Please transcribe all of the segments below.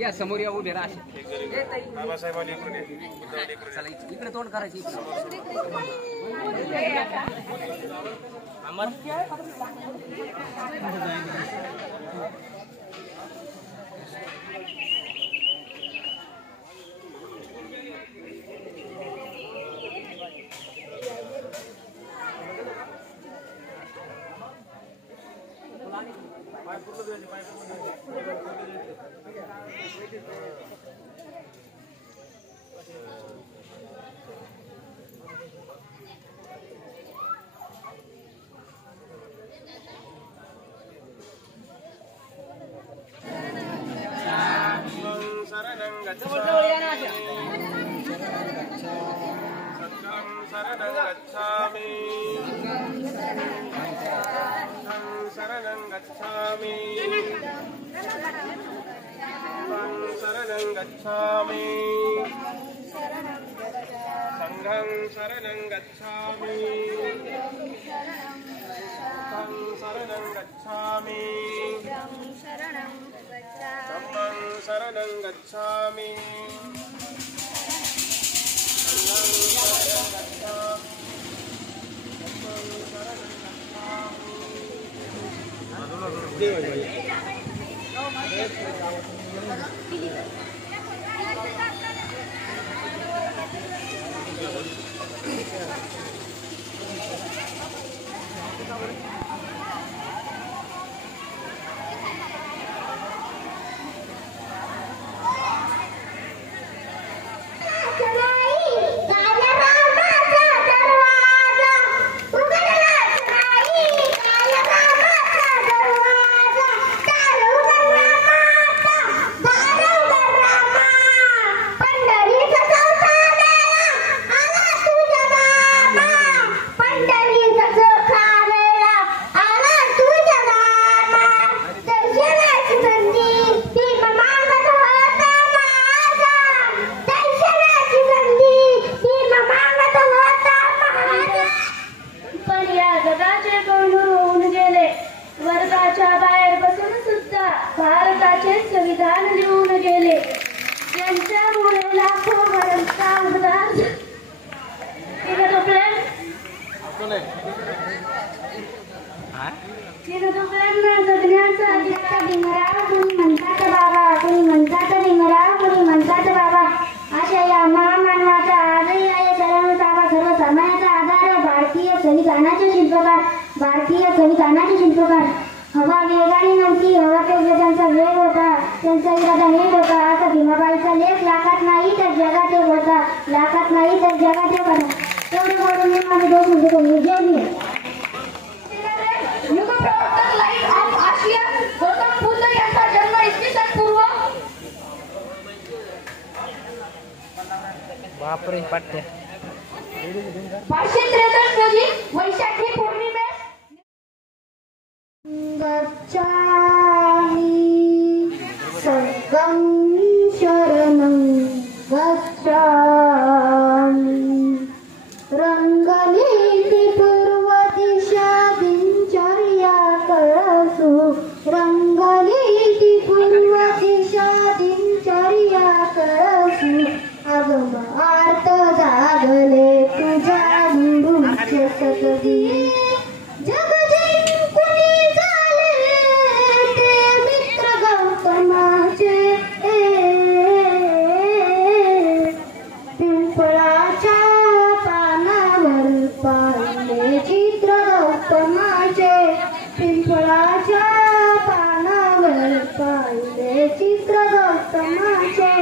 या समोर या उभे राहा. बाबासाहेबांनी इकडे तोंड करायची. शरणं गच्छामि शरणं गच्छामि संघं शरणं गच्छामि शरणं गच्छामि धम्मं शरणं गच्छामि संघं शरणं गच्छामि भारतीय संविधानाचे शिल्पकार. हवा वेगाने नव्हती, हवा तेवढा त्यांचा वेग होता, त्यांचा इरादा हेच होता. असा भीमाबाईचा लेख लाखात नाही तर जगात एक होता, लाखात नाही तर जगात एक होता. तेवढे बोलून मी माझे 2 मिनिटं विजय मी युगप्रवर्तक लाईट ऑफ आशिया गौतम बुद्ध यांचा जन्म इसवी पूर्व बापरे पाट्या 563 रोजी वैशाखी पौर्णिमेस गच्छामि सर्वं शरणं गच्छामि रंगनीति पूर्व दिशा दिनचर्या कळसु रंगनीति पूर्व दिशा दिनचर्या कळसु अगम आर्त जागले तुझ्या गुरुचे सतती जग जिंकुनी झाले ते मित्र गौतमाचे पिंपळाच्या पानावर पाहिले चित्र गौतमाचे पिंपळाच्या पानावर पाहिले चित्र गौतमाचे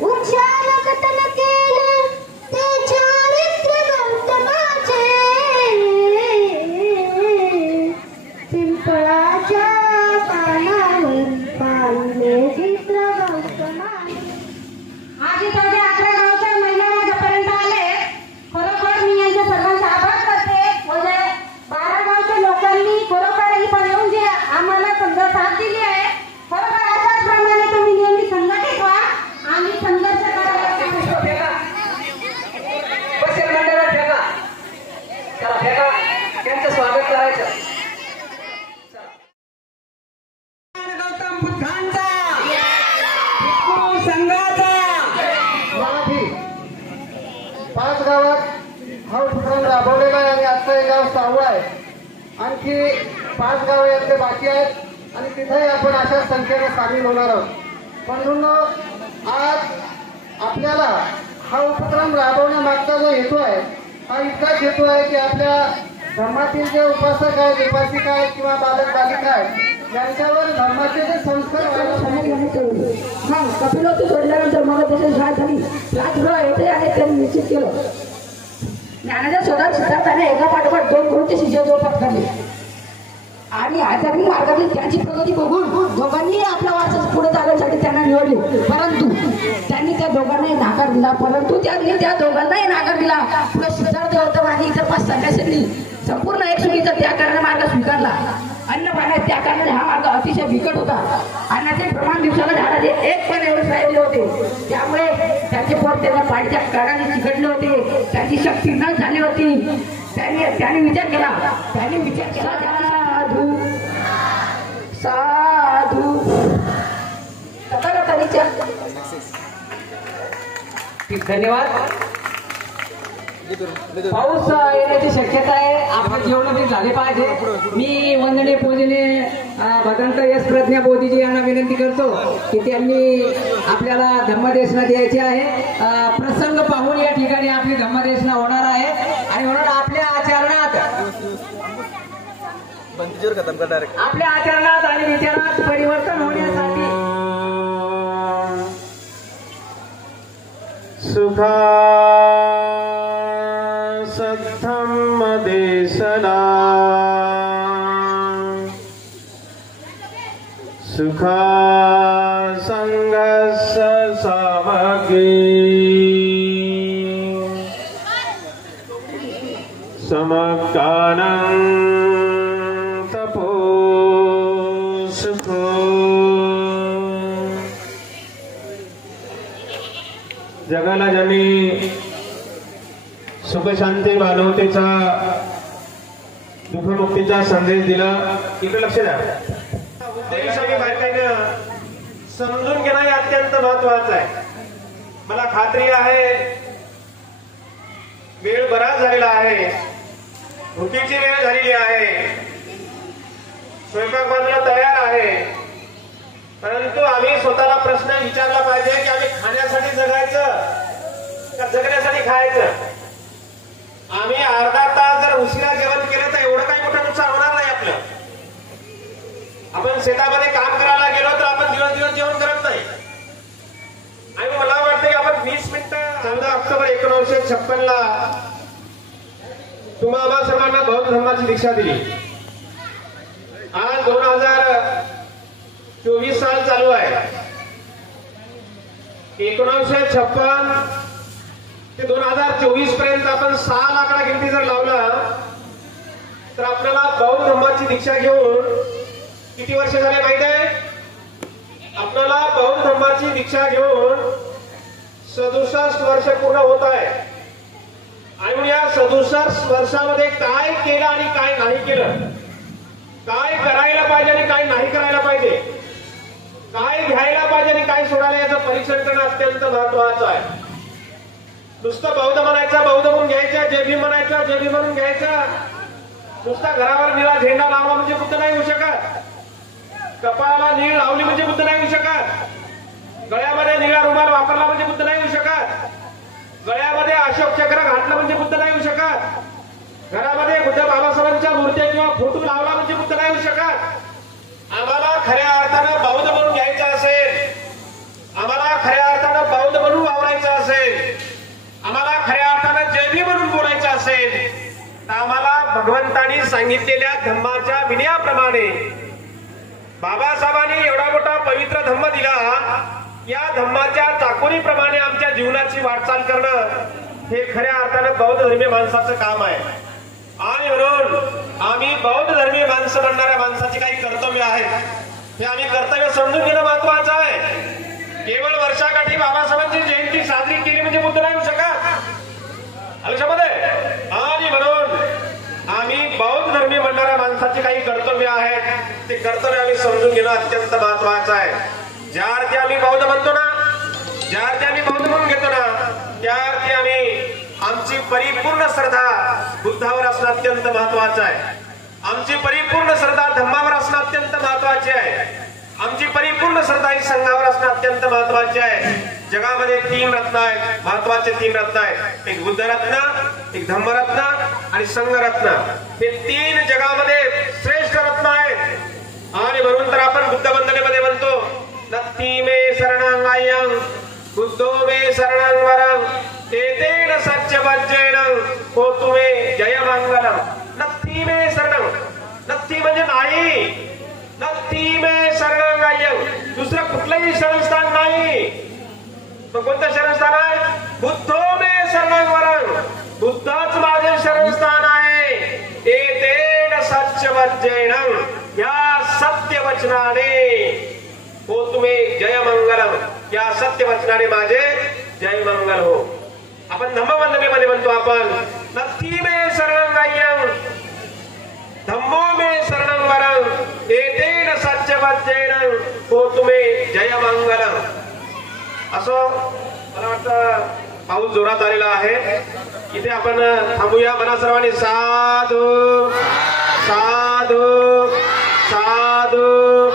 वृक्षाला कथन केले ते चारित्र्य गौतमाचे पिंपळाच्या पानावर पाहिले चित्र गौतमाचे. आजी माझ्या 11 गावच्या महिला माझ्यापर्यंत आले. खरोखर मी यांचे सर्वांचे आभार करते. 12 गावच्या लोकांनी खरोखर ही पण येऊन जे आम्हाला समजा साथ दिली आहे. खरोखर असाच यांचं स्वागत करायचं. गौतम बुद्धांचा हिंदू संघाचा मराठी 5 गावात हा उपक्रम राबवलेला आहे आणि आजचं हे गाव 6वं आहे. आणखी 5 गाव यातले बाकी आहेत आणि तिथेही आपण अशा संख्येने सामील होणार आहोत. म्हणून आज आपल्याला हा उपक्रम राबवण्यामागचा जो हेतू आहे हा इतकाच हेतू आहे की आपल्या धर्मातील जे उपासक आहेत, उपासिक आहेत किंवा बालक बालिका आहेत यांच्यावर धर्माचे जे संस्कार मग कपिलोत्सव सोडल्यानंतर मला जसे शाळा झाली राजगृह होते आणि त्यांनी निश्चित केलं. ज्ञानाच्या शोधात सिद्धार्थाने एका पाठोपाठ 2 गुरूंचे शिष्य जोपास करले आणि आध्यात्मिक मार्गातील त्यांची प्रगती बघून दोघांनी आपला वारसा पुढे चालण्यासाठी त्यांना निवडले. परंतु त्यांनी त्या दोघांनाही नाकार दिला. नाकार दिला. पुढे सिद्धार्थ गौतम आणि इतर 5 संन्यासींनी संपूर्ण एक चुकीचा त्याग करण्याचा मार्ग स्वीकारला. अन्न पाण्यात त्या कारणाने हा मार्ग अतिशय बिकट होता. अन्नाचे प्रमाण दिवसाला झाडाचे 1 पण एवढे राहिले होते. त्यामुळे त्यांचे पोट त्यांना पाठच्या काळाने चिकटले होते. त्यांची शक्ती न झाली होती. त्यांनी विचार केला. साधू तथागतांनी धन्यवाद. पाऊस येण्याची शक्यता आहे. आपले जेवण झाले पाहिजे. मी वंदने पूजने भगवंत यश प्रज्ञा बोधीजी यांना विनंती करतो की त्यांनी आपल्याला धम्मदेशना द्यायची आहे. प्रसंग पाहून या ठिकाणी आपली धम्मदेशना होणार आहे आणि म्हणून आपल्या आचरणात आणि विचारात परिवर्तन होण्यासाठी सुखा सद्धम्मदेशना सुखा संघस्य सामग्री समकानं तपो सुखो जगाला ज्यांनी सुखशांती मानवतेचा दुःखमुक्तीचा संदेश दिला. इकडे लक्ष द्या. उद्देश आणि बारकाईनं समजून घेणं हे अत्यंत महत्वाचं आहे. मला खात्री आहे वेळ बराच झालेला आहे. भुकीची वेळ झालेली आहे. स्वयंपाक बनवला तयार आहे. परंतु आम्ही स्वतःला प्रश्न विचारला पाहिजे की आम्ही खाण्यासाठी जगायचं का जगण्यासाठी खायचं. आम्ही अर्धा तास जर उशिरा जेवण केलं तर एवढं काही मोठं नुकसान होणार नाही आपलं. आपण शेतामध्ये काम करायला गेलो तर आपण दिवस जेवण करत नाही. आणि मला वाटतं की आपण 20 मिनिटं 14 ऑक्टोबर 1956 ला तुम्हा आम्हा सर्वांना बौद्ध धर्माची दीक्षा दिली. आज 2024 साल चालू आहे. 1956 ते 2024 पर्यंत आपण 6 आकडा गिनती जर लावला तर आपल्याला बौद्ध धर्माची दीक्षा घेऊन किती वर्ष झाले माहित आहे. आपल्याला बौद्ध धर्माची दीक्षा घेऊन 67 वर्ष पूर्ण होत आहे. आणि या 67 वर्षामध्ये काय केलं आणि काय नाही केलं, काय करायला पाहिजे आणि काय नाही करायला पाहिजे, काय घ्यायला पाहिजे आणि काय सोडायला याचं परीक्षण करणं अत्यंत महत्वाचं आहे. नुसतं बौद्ध म्हणायचं, बौद्ध म्हणून घ्यायचं, जे भीम म्हणायचं, जे भीम म्हणून घ्यायचं. नुसता घरावर निळा झेंडा लावला म्हणजे बुद्ध नाही होऊ शकत. कपाळाला नीळ लावली म्हणजे बुद्ध नाही होऊ शकत. गळ्यामध्ये निळा रुमाल वापरला म्हणजे बुद्ध नाही होऊ शकत. गळ्यामध्ये अशोक चक्र घातलं म्हणजे बुद्ध नाही होऊ शकत. घरामध्ये बुद्ध बाबासाहेबांच्या मूर्त्या किंवा फोटो लावला म्हणजे बुद्ध नाही होऊ शकत. आम्हाला खऱ्या अर्थानं बौद्ध म्हणून घ्यायचं असेल, आम्हाला खऱ्या अर्थानं बौद्ध म्हणून वावरायचं असेल, आम्हाला खऱ्या अर्थानं जैनी म्हणून बोलायचं असेल तर आम्हाला भगवंतांनी सांगितलेल्या धम्माच्या विनयाप्रमाणे बाबासाहेबांनी एवढा मोठा पवित्र धम्म दिला. या धम्माच्या चाकोरीप्रमाणे आमच्या जीवनाची वाटचाल करणं हे खऱ्या अर्थानं बौद्ध धर्मीय माणसाचं काम आहे. आणि म्हणून आम्ही बौद्ध धर्मीय माणसं बनणाऱ्या माणसाची काही कर्तव्य आहेत. हे आम्ही कर्तव्य समजून घेणं महत्वाचं आहे. केवळ वर्षाकाठी बाबासाहेबांची जयंती साजरी केली म्हणजे बुद्ध नाही होऊ शकत. लक्षामध्ये. आणि म्हणून आम्ही बौद्ध माणसाची काही कर्तव्य आहेत, ते कर्तव्य आम्ही समजून घेणं अत्यंत महत्वाचं आहे. ज्या अर्थी आम्ही बौद्ध म्हणतो ना, ज्या अर्थी आम्ही बौद्ध म्हणून घेतो ना, त्या अर्थी आम्ही आमची परिपूर्ण श्रद्धा बुद्धावर असणं अत्यंत महत्वाचं आहे. आमची परिपूर्ण श्रद्धा धम्मावर असणं अत्यंत महत्वाची आहे. आमची परिपूर्ण श्रद्धा ही संघावर असणं अत्यंत महत्वाचे आहे. जगामध्ये 3 रत्न आहेत, महत्वाचे 3 रत्न आहेत. एक बुद्ध रत्न, एक धम्मरत्न आणि संघरत्न. हे 3 जगामध्ये श्रेष्ठ रत्न आहेत. आणि म्हणून तर आपण बुद्ध वंदनेमध्ये म्हणतो, नत्थी मे शरणं अयं बुद्धो मे शरणं वरं एतेन सच्च वज्रेण होतु मे जयमंगलम. नत्थी मे शरणं, नत्थी म्हणजे नाही, नत्थी मे शरणं अयं, दुसरं कुठलंही शरणस्थान नाही. मग कोणतं शरणस्थान आहे? बुद्धो मे शरणं वरं, बुद्धच माझे शरणस्थान आहे. एतेन सच्च वज्रेण, या सत्य वचनाने होतु मे जयमंगलम, या सत्य वचनाने माझे जयमंगल हो. आपण धम्मवंदनेमध्ये म्हणतो आपण, नत्थी मे शरणं अयं धम्मो मे शरणं वरं एतेन सच्च वज्रेण होतु मे जयमंगलम. असं मला वाटतं पाऊस जोरात आलेला आहे. इथे आपण थांबूया. म्हणा सर्वांनी साधू साधू साधू.